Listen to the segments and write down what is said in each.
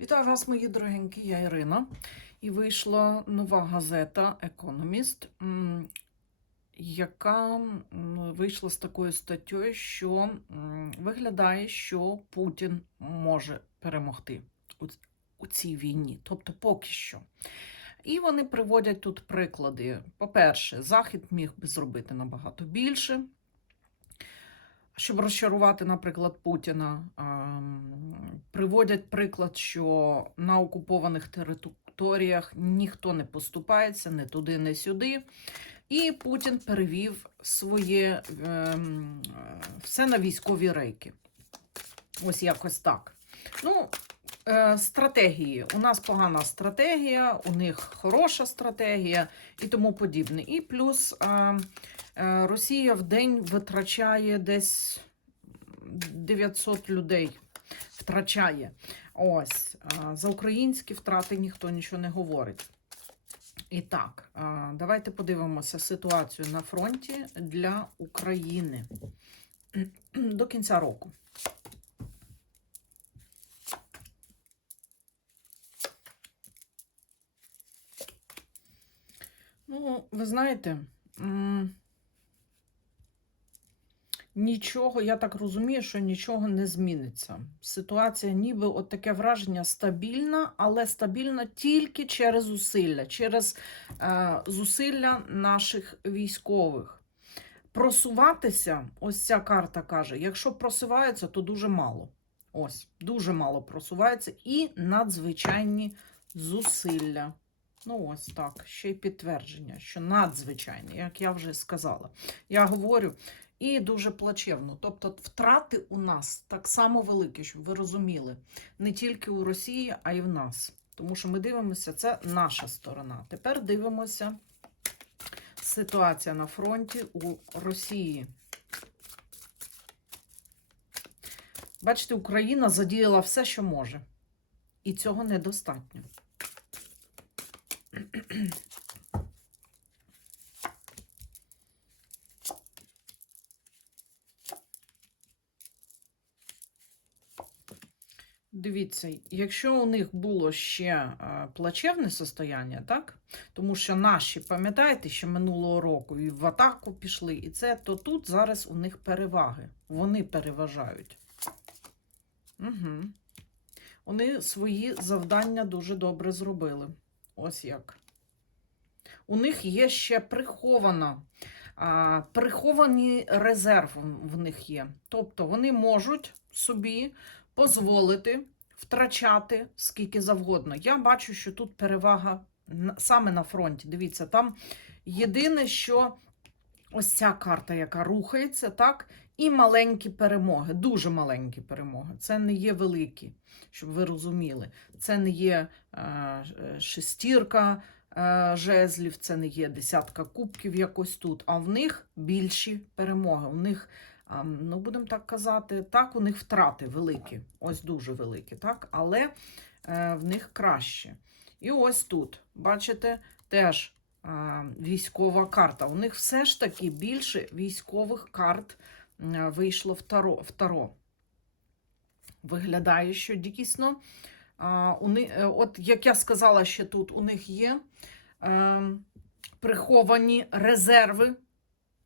Вітаю вас, мої дорогенькі, я Ірина. І вийшла нова газета Економіст, яка вийшла з такою статтею, що виглядає, що Путін може перемогти у цій війні, тобто поки що. І вони приводять тут приклади. По-перше, Захід міг би зробити набагато більше. Щоб розчарувати, наприклад, Путіна, ем, приводять приклад, що на окупованих територіях ніхто не поступається, не туди, не сюди. І Путін перевів своє ем, все на військові рейки. Ось якось так. Ну, е, стратегії. У нас погана стратегія, у них хороша стратегія і тому подібне. І плюс е, е, Росія в день витрачає десь 900 людей. Втрачає. Ось. е, За українські втрати ніхто нічого не говорить. І так, е, давайте подивимося ситуацію на фронті для України до кінця року. Ну, ви знаєте, нічого, я так розумію, що нічого не зміниться. Ситуація ніби от таке враження стабільна, але стабільна тільки через зусилля, через е, зусилля наших військових. Просуватися, ось ця карта каже, якщо просуваються, то дуже мало. Ось, дуже мало просувається і надзвичайні зусилля. Ну, ось так, ще й підтвердження, що надзвичайні, як я вже сказала. Я говорю, і дуже плачевно. Тобто, втрати у нас так само великі, щоб ви розуміли, не тільки у Росії, а й в нас. Тому що ми дивимося, це наша сторона. Тепер дивимося ситуація на фронті у Росії. Бачите, Україна задіяла все, що може. І цього недостатньо. Дивіться, якщо у них було ще е, плачевне состояння, так? Тому що наші, пам'ятаєте, ще минулого року і в атаку пішли, і це, то тут зараз у них переваги. Вони переважають. Угу. Вони свої завдання дуже добре зробили. Ось як. У них є ще прихована, а, прихований резерв в них є. Тобто вони можуть собі дозволити втрачати скільки завгодно. Я бачу, що тут перевага саме на фронті. Дивіться, там єдине, що ось ця карта, яка рухається, так, і маленькі перемоги, дуже маленькі перемоги. Це не є великі, щоб ви розуміли. Це не є е, шестірка е, жезлів, це не є десятка кубків якось тут, а в них більші перемоги. У них, ну будемо так казати, так, у них втрати великі, ось дуже великі, так, але е, в них краще. І ось тут, бачите, теж е, військова карта. У них все ж таки більше військових карт е, вийшло в таро. В таро. Виглядає, що дійсно, у них, от як я сказала ще тут, у них є е, приховані резерви,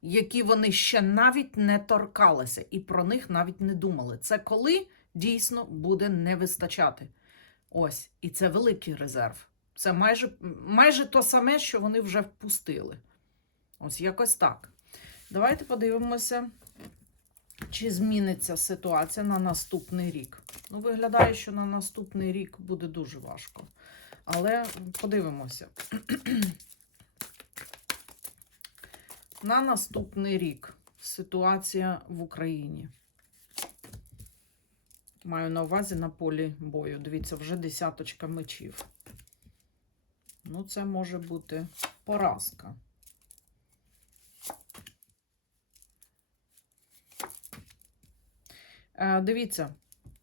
які вони ще навіть не торкалися, і про них навіть не думали. Це коли дійсно буде не вистачати. Ось, і це великий резерв. Це майже, майже то саме, що вони вже впустили. Ось якось так. Давайте подивимося, чи зміниться ситуація на наступний рік. Ну, виглядає, що на наступний рік буде дуже важко. Але подивимося. На наступний рік ситуація в Україні. Маю на увазі на полі бою. Дивіться, вже десяточка мечів. Ну, це може бути поразка. Е, Дивіться,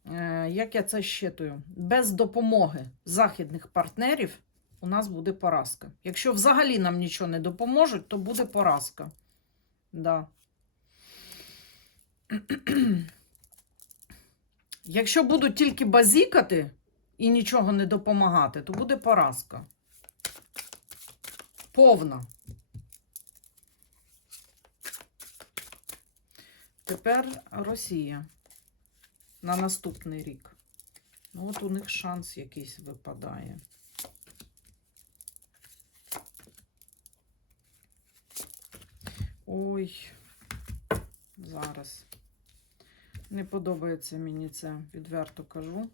е, як я це щитую. Без допомоги західних партнерів у нас буде поразка. Якщо взагалі нам нічого не допоможуть, то буде поразка. Да. Якщо будуть тільки базікати, і нічого не допомагати, то буде поразка. Повна. Тепер Росія на наступний рік. Ну, от у них шанс якийсь випадає. Ой, зараз. Не подобається мені це, відверто кажу.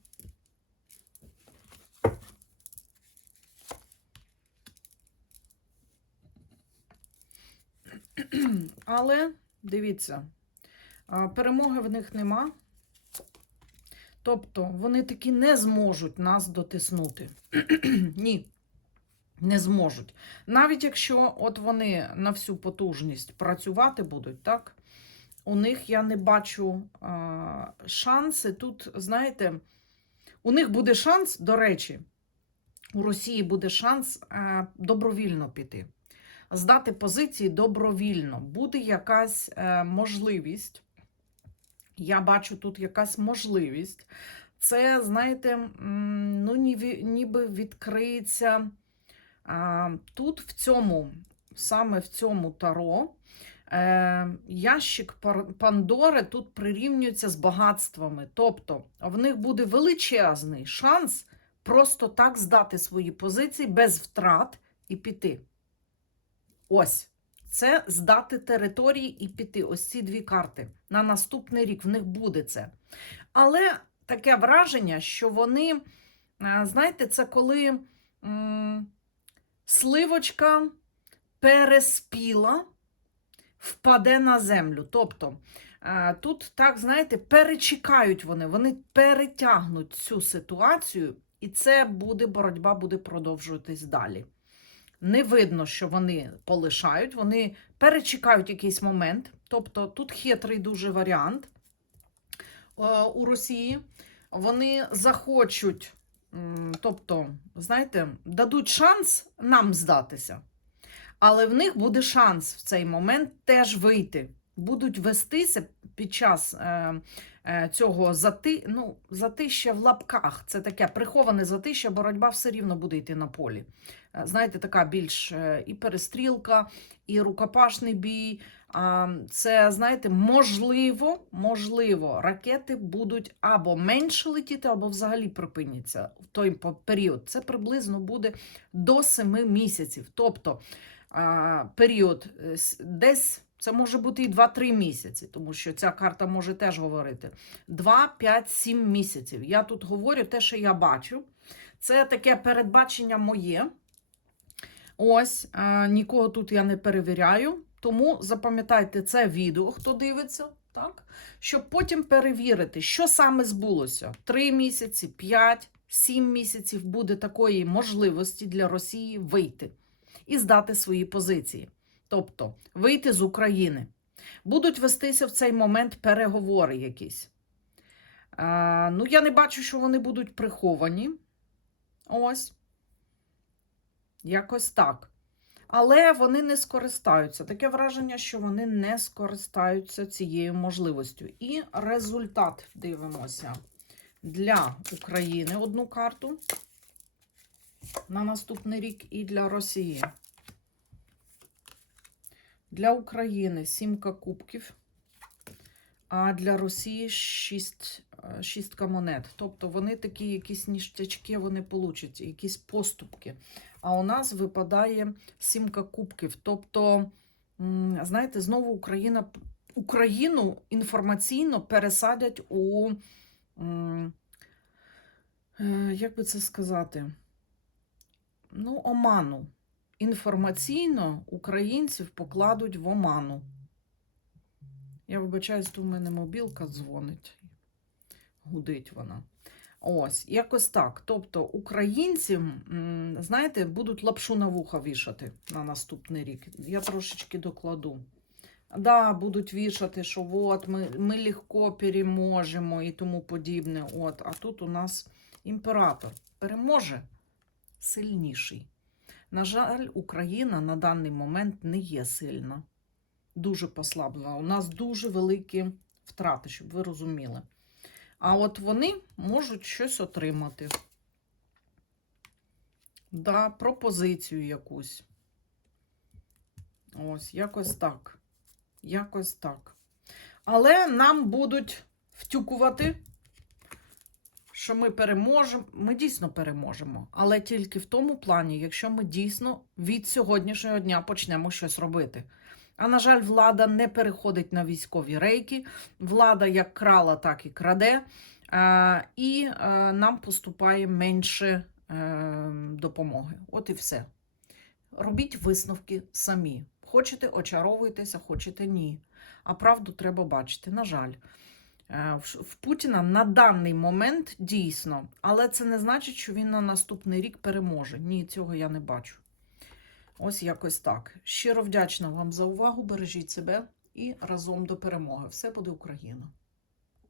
Але дивіться, перемоги в них нема. Тобто вони таки не зможуть нас дотиснути. Ні, не зможуть. Навіть якщо от вони на всю потужність працювати будуть, так? У них я не бачу а, шанси. Тут, знаєте, у них буде шанс, до речі, у Росії буде шанс а, добровільно піти. Здати позиції добровільно. Буде якась е, можливість. Я бачу тут якась можливість. Це, знаєте, ну, ніби, відкриється а, тут, в цьому, саме в цьому таро, е, ящик Пандори тут прирівнюється з багатствами. Тобто в них буде величезний шанс просто так здати свої позиції без втрат і піти. Ось. Це здати території і піти. Ось ці дві карти. На наступний рік в них буде це. Але таке враження, що вони, е, знаєте, це коли сливочка переспіла, впаде на землю. Тобто е, тут, так, знаєте, перечекають вони, вони перетягнуть цю ситуацію, і це буде, боротьба буде продовжуватись далі. Не видно, що вони полишають, вони перечекають якийсь момент. Тобто тут хитрий дуже варіант е, у Росії. Вони захочуть, тобто, знаєте, дадуть шанс нам здатися. Але в них буде шанс в цей момент теж вийти. Будуть вестися під час е, е, цього зати, ну, затища в лапках. Це таке приховане затища, боротьба все рівно буде йти на полі. Е, Знаєте, така більш і перестрілка, і рукопашний бій. Це, знаєте, можливо, можливо, ракети будуть або менше летіти, або взагалі припиняться в той період. Це приблизно буде до 7 місяців. Тобто період е, десь. Це може бути і 2-3 місяці, тому що ця карта може теж говорити. 2, 5, 7 місяців. Я тут говорю те, що я бачу. Це таке передбачення моє. Ось, нікого тут я не перевіряю. Тому запам'ятайте це відео, хто дивиться, так? щоб потім перевірити, що саме збулося. 3 місяці, 5, 7 місяців буде такої можливості для Росії вийти і здати свої позиції. Тобто вийти з України. Будуть вестися в цей момент переговори якісь. А, ну, я не бачу, що вони будуть приховані. Ось. Якось так. Але вони не скористаються. Таке враження, що вони не скористаються цією можливістю. І результат дивимося для України одну карту на наступний рік і для Росії. Для України сімка кубків, а для Росії шість, шістка монет. Тобто вони такі якісь ніштячки вони получать, якісь поступки. А у нас випадає сімка кубків. Тобто, знаєте, знову Україна, Україну інформаційно пересадять у, е, як би це сказати, ну, оману. Інформаційно українців покладуть в оману. Я вибачаюсь, то в мене мобілка дзвонить. Гудить вона. Ось, якось так. Тобто українці, знаєте, будуть лапшу на вуха вішати на наступний рік. Я трошечки докладу. Да, будуть вішати, що от ми, ми легко переможемо і тому подібне. От, а тут у нас імператор переможе сильніший. На жаль, Україна на даний момент не є сильна, дуже послаблена. У нас дуже великі втрати, щоб ви розуміли. А от вони можуть щось отримати. Да, пропозицію якусь. Ось, якось так. Якось так. Але нам будуть втюкувати, що ми переможемо. Ми дійсно переможемо. Але тільки в тому плані, якщо ми дійсно від сьогоднішнього дня почнемо щось робити. А на жаль, влада не переходить на військові рейки. Влада як крала, так і краде. І е, нам поступає менше е, допомоги. От і все. Робіть висновки самі. Хочете, очаровуйтеся, хочете ні. А правду треба бачити. На жаль, Е, в Путіна на даний момент дійсно, але це не значить, що він на наступний рік переможе. Ні, цього я не бачу. Ось якось так. Щиро вдячна вам за увагу. Бережіть себе і разом до перемоги. Все буде Україна!